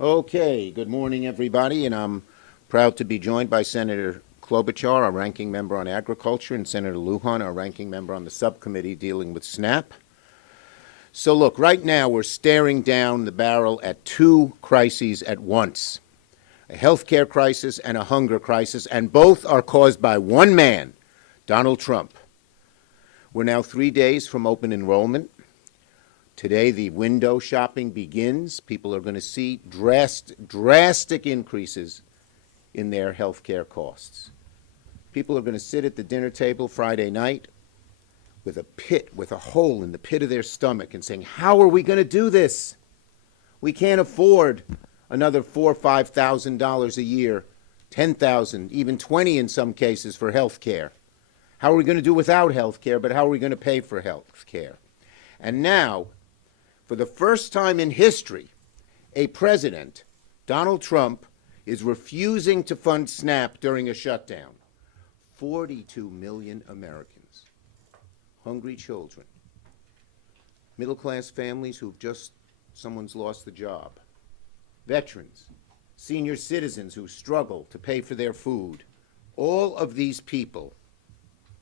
Okay, good morning, everybody, and I'm proud to be joined by Senator Klobuchar, our ranking member on agriculture, and Senator Luján, our ranking member on the subcommittee dealing with SNAP. So look, right now we're staring down the barrel at two crises at once, a healthcare crisis and a hunger crisis, and both are caused by one man, Donald Trump. We're now 3 days from open enrollment. Today, the window shopping begins. People are going to see drastic increases in their health care costs. People are going to sit at the dinner table Friday night with a hole in the pit of their stomach and saying, how are we going to do this? We can't afford another $4,000 or $5,000 a year, $10,000, even $20,000 in some cases for health care. How are we going to do without health care, but how are we going to pay for health care? And now, for the first time in history, a president, Donald Trump, is refusing to fund SNAP during a shutdown. 42 million Americans, hungry children, middle-class families someone's lost the job, veterans, senior citizens who struggle to pay for their food. All of these people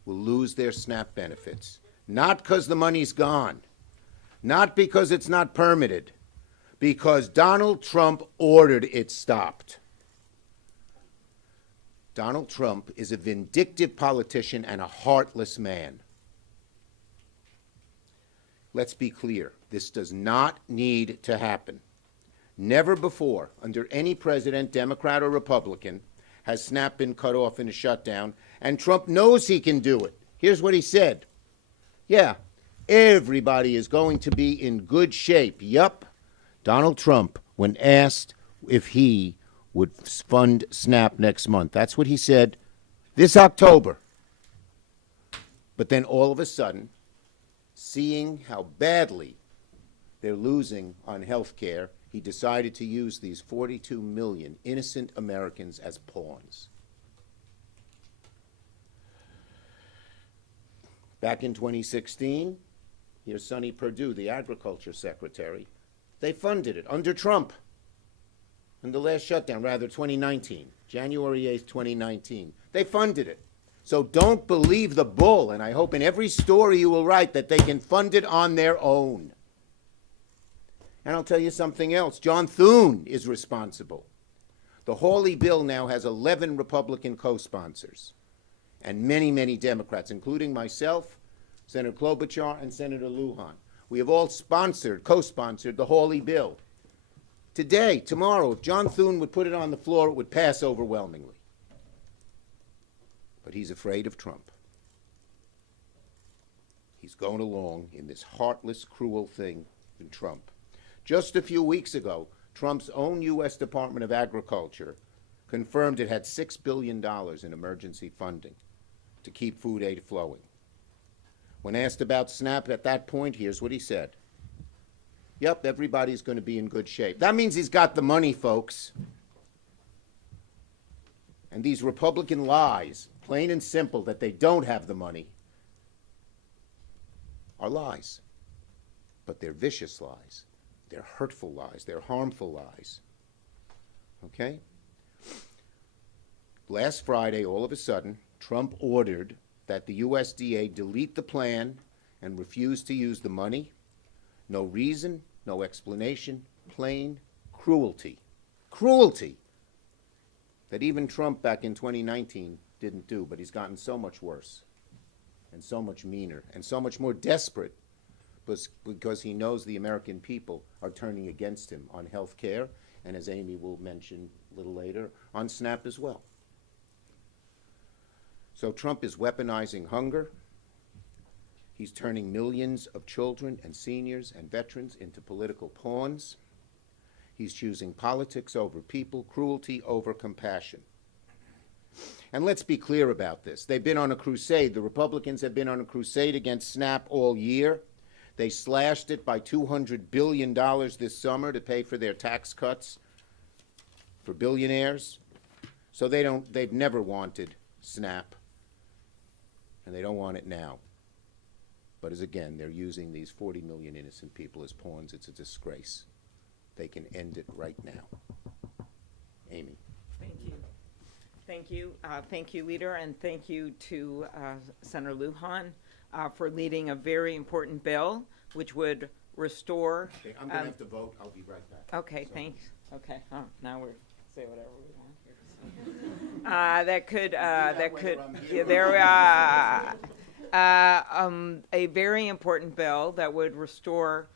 will lose their SNAP benefits, not because the money's gone, not because it's not permitted, because Donald Trump ordered it stopped. Donald Trump is a vindictive politician and a heartless man. Let's be clear, this does not need to happen. Never before, under any president, Democrat or Republican, has SNAP been cut off in a shutdown, and Trump knows he can do it. Here's what he said. Yeah, everybody is going to be in good shape. Yup. Donald Trump, when asked if he would fund SNAP next month, that's what he said this October. But then all of a sudden, seeing how badly they're losing on health care, he decided to use these 42 million innocent Americans as pawns. Back in 2016, here's Sonny Perdue, the agriculture secretary. They funded it under Trump in the last shutdown, rather 2019, January 8th, 2019. They funded it. So don't believe the bull, and I hope in every story you will write that they can fund it on their own. And I'll tell you something else. John Thune is responsible. The Hawley bill now has 11 Republican co-sponsors and many, many Democrats, including myself, Senator Klobuchar, and Senator Luján. We have all co-sponsored the Hawley bill. Today, tomorrow, if John Thune would put it on the floor, it would pass overwhelmingly. But he's afraid of Trump. He's going along in this heartless, cruel thing in Trump. Just a few weeks ago, Trump's own U.S. Department of Agriculture confirmed it had $6 billion in emergency funding to keep food aid flowing. When asked about SNAP at that point, here's what he said. Yep, everybody's going to be in good shape. That means he's got the money, folks. And these Republican lies, plain and simple, that they don't have the money, are lies. But they're vicious lies. They're hurtful lies. They're harmful lies. Okay? Last Friday, all of a sudden, Trump ordered that the USDA delete the plan and refuse to use the money. No reason, no explanation, plain cruelty. Cruelty that even Trump back in 2019 didn't do, but he's gotten so much worse and so much meaner and so much more desperate because he knows the American people are turning against him on health care and, as Amy will mention a little later, on SNAP as well. So Trump is weaponizing hunger. He's turning millions of children and seniors and veterans into political pawns. He's choosing politics over people, cruelty over compassion. And let's be clear about this. They've been on a crusade. The Republicans have been on a crusade against SNAP all year. They slashed it by $200 billion this summer to pay for their tax cuts for billionaires. So they've never wanted SNAP, and they don't want it now. But as again, they're using these 40 million innocent people as pawns. It's a disgrace. they can end it right now. Amy. Thank you. Thank you. Thank you, Leader, and thank you to Senator Luján for leading a very important bill which would restore. Okay, I'm going to have to vote. I'll be right back. Okay, So- thanks. Okay, now we're say whatever we want here. That could whether I'm here yeah, or there we not. are. A very important bill that would restore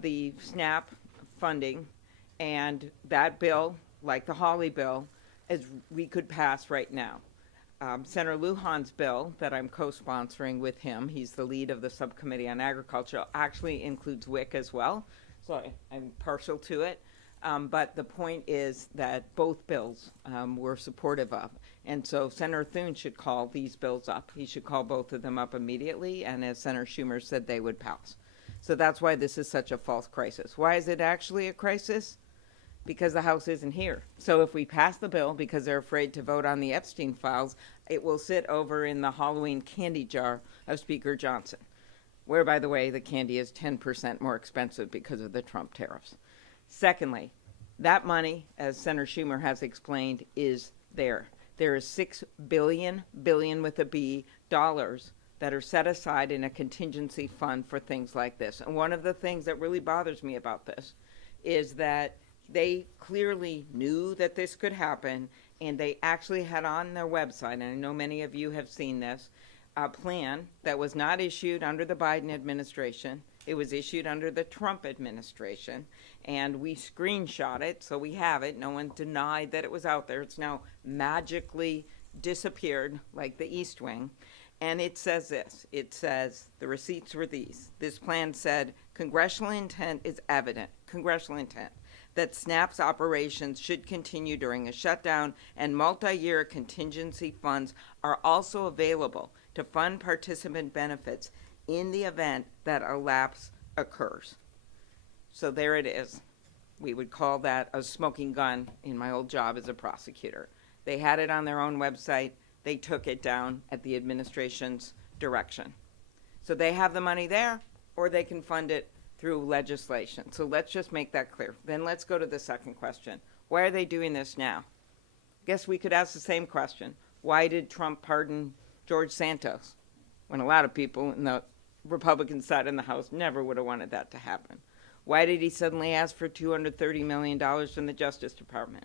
the SNAP funding, and that bill, like the Hawley bill, is we could pass right now. Senator Luján's bill that I'm co-sponsoring with him, he's the lead of the subcommittee on agriculture, actually includes WIC as well, so I'm partial to it. But the point is that both bills we're supportive of. And so Senator Thune should call these bills up. He should call both of them up immediately, and as Senator Schumer said, they would pass. So that's why this is such a false crisis. Why is it actually a crisis? Because the House isn't here. So if we pass the bill because they're afraid to vote on the Epstein files, it will sit over in the Halloween candy jar of Speaker Johnson, where, by the way, the candy is 10% more expensive because of the Trump tariffs. Secondly, that money, as Senator Schumer has explained, is there. There is $6 billion with a B, dollars that are set aside in a contingency fund for things like this. And one of the things that really bothers me about this is that they clearly knew that this could happen, and they actually had on their website, and I know many of you have seen this, a plan that was not issued under the Biden administration. It was issued under the Trump administration, and we screenshot it, so we have it. No one denied that it was out there. It's now magically disappeared like the East Wing. And it says this. It says, the receipts were these. This plan said, congressional intent is evident, congressional intent, that SNAP's operations should continue during a shutdown, and multi-year contingency funds are also available to fund participant benefits in the event that a lapse occurs. So there it is. We would call that a smoking gun in my old job as a prosecutor. They had it on their own website. They took it down at the administration's direction. So they have the money there, or they can fund it through legislation. So let's just make that clear. Then let's go to the second question. Why are they doing this now? Guess we could ask the same question. Why did Trump pardon George Santos when a lot of people in the Republican side in the House never would have wanted that to happen? Why did he suddenly ask for $230 million from the Justice Department?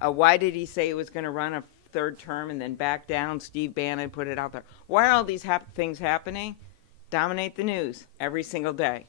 Why did he say he was going to run a third term and then back down? Steve Bannon put it out there. Why are all these things happening? Dominate the news every single day.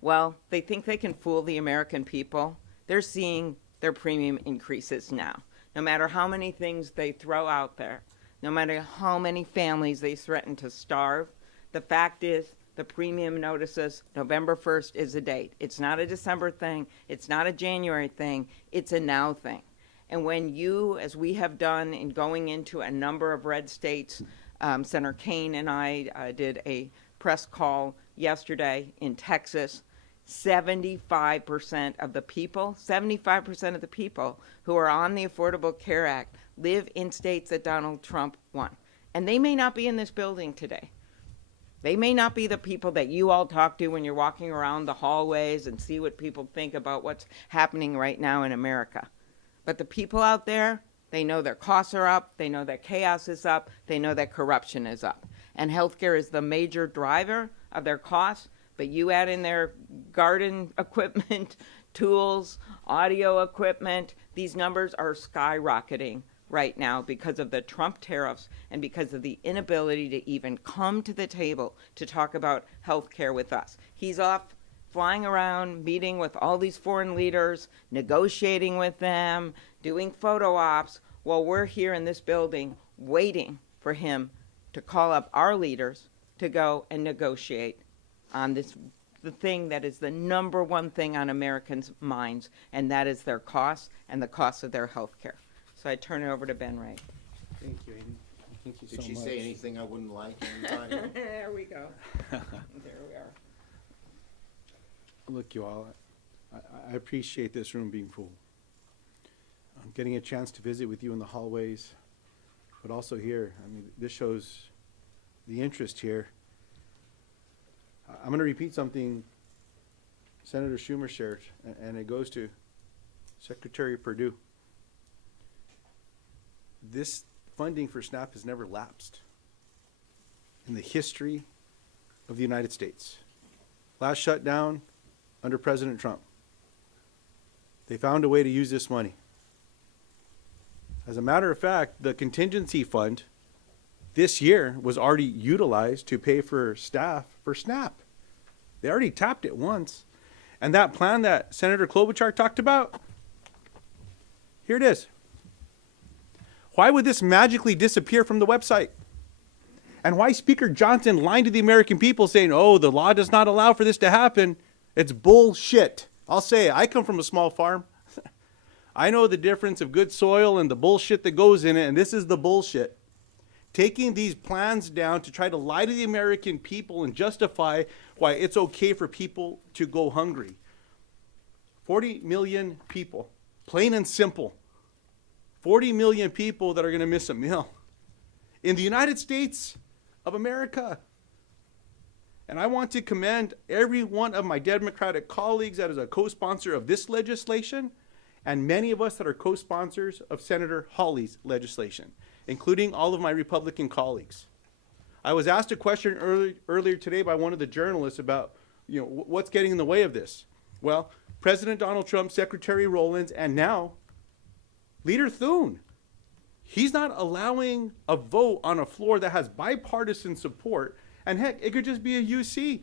Well, they think they can fool the American people. They're seeing their premium increases now. No matter how many things they throw out there, no matter how many families they threaten to starve, the fact is the premium notices November 1st is the date. It's not a December thing. It's not a January thing. It's a now thing. And when you, as we have done in going into a number of red states, Senator Kaine and I did a press call yesterday in Texas. 75% of the people, 75% of the people who are on the Affordable Care Act live in states that Donald Trump won. And they may not be in this building today. They may not be the people that you all talk to when you're walking around the hallways and see what people think about what's happening right now in America. But the people out there, they know their costs are up, they know that chaos is up, they know that corruption is up. And healthcare is the major driver of their costs, but you add in their garden equipment, tools, audio equipment, these numbers are skyrocketing right now because of the Trump tariffs and because of the inability to even come to the table to talk about health care with us. He's off flying around, meeting with all these foreign leaders, negotiating with them, doing photo ops, while we're here in this building waiting for him to call up our leaders to go and negotiate on this, the thing that is the number one thing on Americans' minds, and that is their costs and the cost of their health care. So I turn it over to Ben Ray. Thank you, Amy. Thank you so much. Did she say anything I wouldn't like? Anybody? There we go. There we are. Look, you all, I appreciate this room being full. I'm getting a chance to visit with you in the hallways, but also here. I mean, this shows the interest here. I'm going to repeat something Senator Schumer shared, and it goes to Secretary Perdue, this funding for SNAP has never lapsed in the history of the United States. Last shutdown under President Trump. They found a way to use this money. As a matter of fact, the contingency fund this year was already utilized to pay for staff for SNAP. They already tapped it once. And that plan that Senator Klobuchar talked about, here it is. Why would this magically disappear from the website? And why Speaker Johnson lying to the American people saying, oh, the law does not allow for this to happen? It's bullshit. I'll say it. I come from a small farm. I know the difference of good soil and the bullshit that goes in it, and this is the bullshit. Taking these plans down to try to lie to the American people and justify why it's okay for people to go hungry. 40 million people, plain and simple. 40 million people that are going to miss a meal in the United States of America. And I want to commend every one of my Democratic colleagues that is a co-sponsor of this legislation, and many of us that are co-sponsors of Senator Hawley's legislation, including all of my Republican colleagues. I was asked a question earlier today by one of the journalists about, what's getting in the way of this? Well, President Donald Trump, Secretary Rowlands, and now Leader Thune. He's not allowing a vote on a floor that has bipartisan support, and heck, it could just be a UC.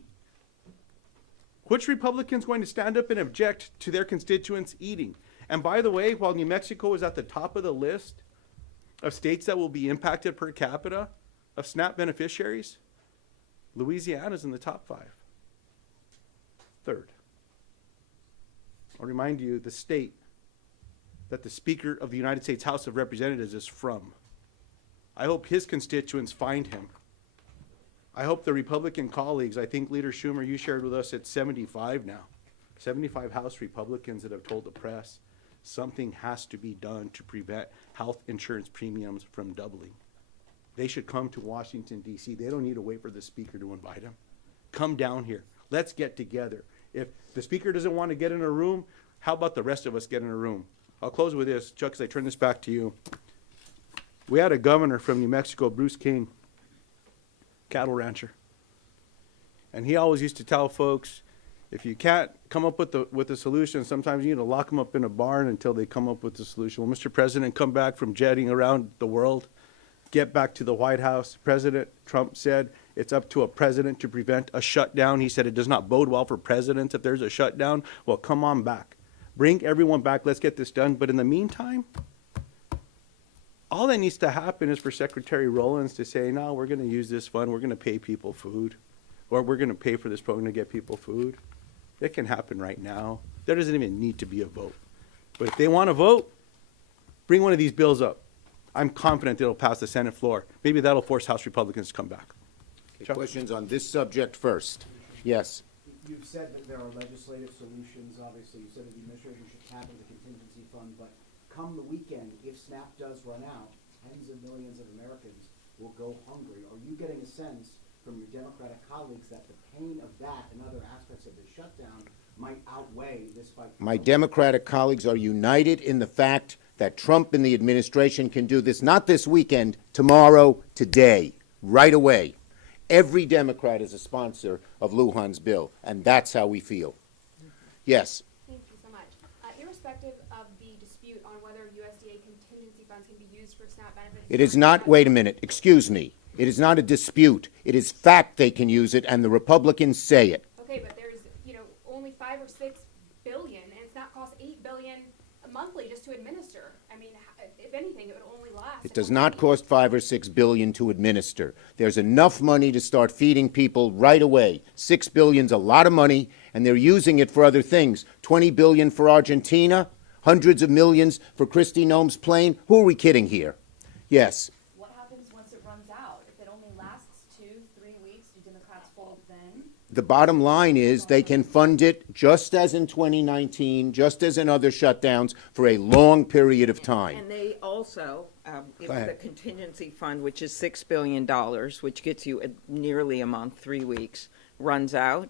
Which Republican's going to stand up and object to their constituents eating? And by the way, while New Mexico is at the top of the list of states that will be impacted per capita of SNAP beneficiaries, Louisiana's in the top 5. Third. I'll remind you the state that the Speaker of the United States House of Representatives is from. I hope his constituents find him. I hope the Republican colleagues, I think Leader Schumer, you shared with us, it's 75 now. 75 House Republicans that have told the press something has to be done to prevent health insurance premiums from doubling. They should come to Washington, D.C. They don't need to wait for the Speaker to invite them. Come down here. Let's get together. If the Speaker doesn't want to get in a room, how about the rest of us get in a room? I'll close with this. Chuck, as I turn this back to you. We had a governor from New Mexico, Bruce King, cattle rancher. And he always used to tell folks, if you can't come up with a solution, sometimes you need to lock them up in a barn until they come up with the solution. Well, Mr. President, come back from jetting around the world, get back to the White House. President Trump said it's up to a president to prevent a shutdown. He said it does not bode well for presidents if there's a shutdown. Well, come on back. Bring everyone back. Let's get this done. But in the meantime, all that needs to happen is for Secretary Rowlands to say, no, we're going to use this fund. We're going to pay people food. Or we're going to pay for this program to get people food. It can happen right now. There doesn't even need to be a vote. But if they want to vote, bring one of these bills up. I'm confident it'll pass the Senate floor. Maybe that'll force House Republicans to come back. Okay, questions on this subject first? Yes. You've said that there are legislative solutions, obviously. You said that the administration should tap into the contingency fund, but come the weekend, if SNAP does run out, tens of millions of Americans will go hungry. Are you getting a sense from your Democratic colleagues that the pain of that and other aspects of the shutdown might outweigh this fight? My Democratic colleagues are united in the fact that Trump and the administration can do this, not this weekend, tomorrow, today, right away. Every Democrat is a sponsor of Lujan's bill, and that's how we feel. Yes. Thank you so much. Irrespective of the dispute on whether USDA contingency funds can be used for SNAP benefits. It is not, wait a minute, excuse me. It is not a dispute. It is fact they can use it, and the Republicans say it. Okay, but there's, only 5 or 6 billion, and it's not cost $8 billion monthly just to administer. I mean, if anything, it would only last. It does not cost $5 or $6 billion to administer. There's enough money to start feeding people right away. $6 billion's a lot of money, and they're using it for other things. $20 billion for Argentina, hundreds of millions for Kristi Noem's plane. Who are we kidding here? Yes. What happens once it runs out? If it only lasts 2-3 weeks, do Democrats fold then? The bottom line is they can fund it just as in 2019, just as in other shutdowns, for a long period of time. And they also, if Go the ahead. contingency fund, which is $6 billion, which gets you nearly a month, 3 weeks, runs out,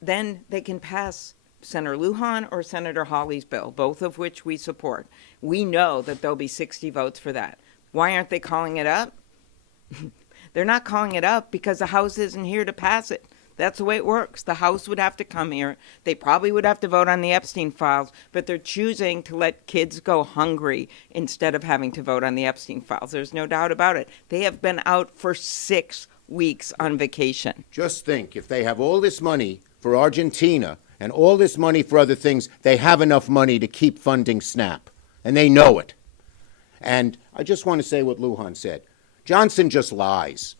then they can pass Senator Luján or Senator Hawley's bill, both of which we support, we know that there'll be 60 votes for that. Why aren't they calling it up? They're not calling it up because the House isn't here to pass it. That's the way it works. The House would have to come here. They probably would have to vote on the Epstein files, but they're choosing to let kids go hungry instead of having to vote on the Epstein files. There's no doubt about it. They have been out for 6 weeks on vacation. Just think, if they have all this money for Argentina and all this money for other things, they have enough money to keep funding SNAP, and they know it. And I just want to say what Luján said. Johnson just lies.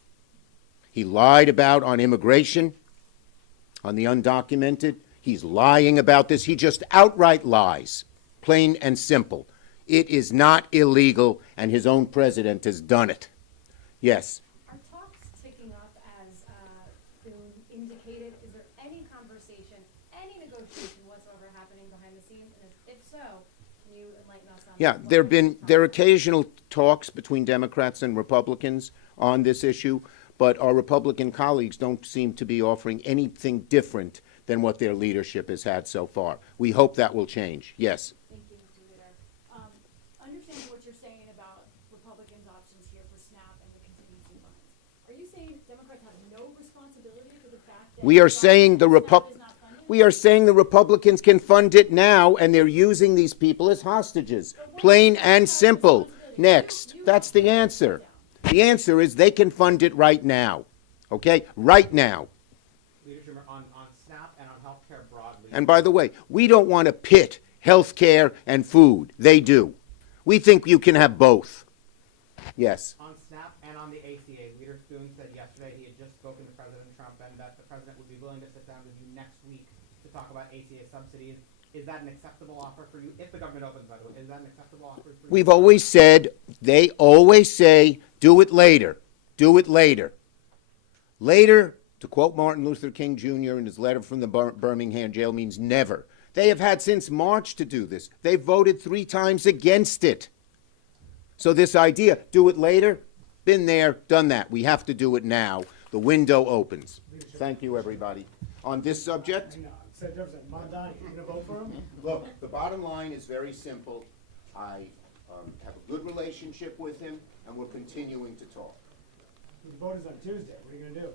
He lied about on immigration, on the undocumented. He's lying about this. He just outright lies, plain and simple. It is not illegal, and his own president has done it. Yes. Are talks ticking up as Boone indicated? Is there any conversation, any negotiation whatsoever happening behind the scenes? And if so, can you enlighten us on Yeah, what there are occasional talks between Democrats and Republicans on this issue, but our Republican colleagues don't seem to be offering anything different than what their leadership has had so far. We hope that will change. Yes. Thank you, Mr. Leader. Understanding what you're saying about Republicans' options here for SNAP and the contingency funds, are you saying Democrats have no responsibility for the fact that We are saying the SNAP is not funded? We are saying the Republicans can fund it now, and they're using these people as hostages. Plain and simple. Next. That's the answer. The answer is they can fund it right now. Okay? Right now. Leader Schumer, on SNAP and on healthcare broadly. And by the way, we don't want to pit health care and food. They do. We think you can have both. Yes. On SNAP and on the ACA, Leader Spoon said yesterday he had just spoken to President Trump and that the president would be willing to sit down with you next week to talk about ACA subsidies. Is that an acceptable offer for you? If the government opens, by the way, is that an acceptable offer for you? We've always said, they always say, do it later. Do it later. Later, to quote Martin Luther King Jr. in his letter from the Birmingham jail, means never. They have had since March to do this. They've voted 3 times against it. So this idea, do it later, been there, done that. We have to do it now. The window opens. Thank you, everybody. On this subject? Senator Jefferson, Mondani, you gonna vote for him? Look, the bottom line is very simple. I have a good relationship with him, and we're continuing to talk. The vote is on Tuesday, what are you gonna do?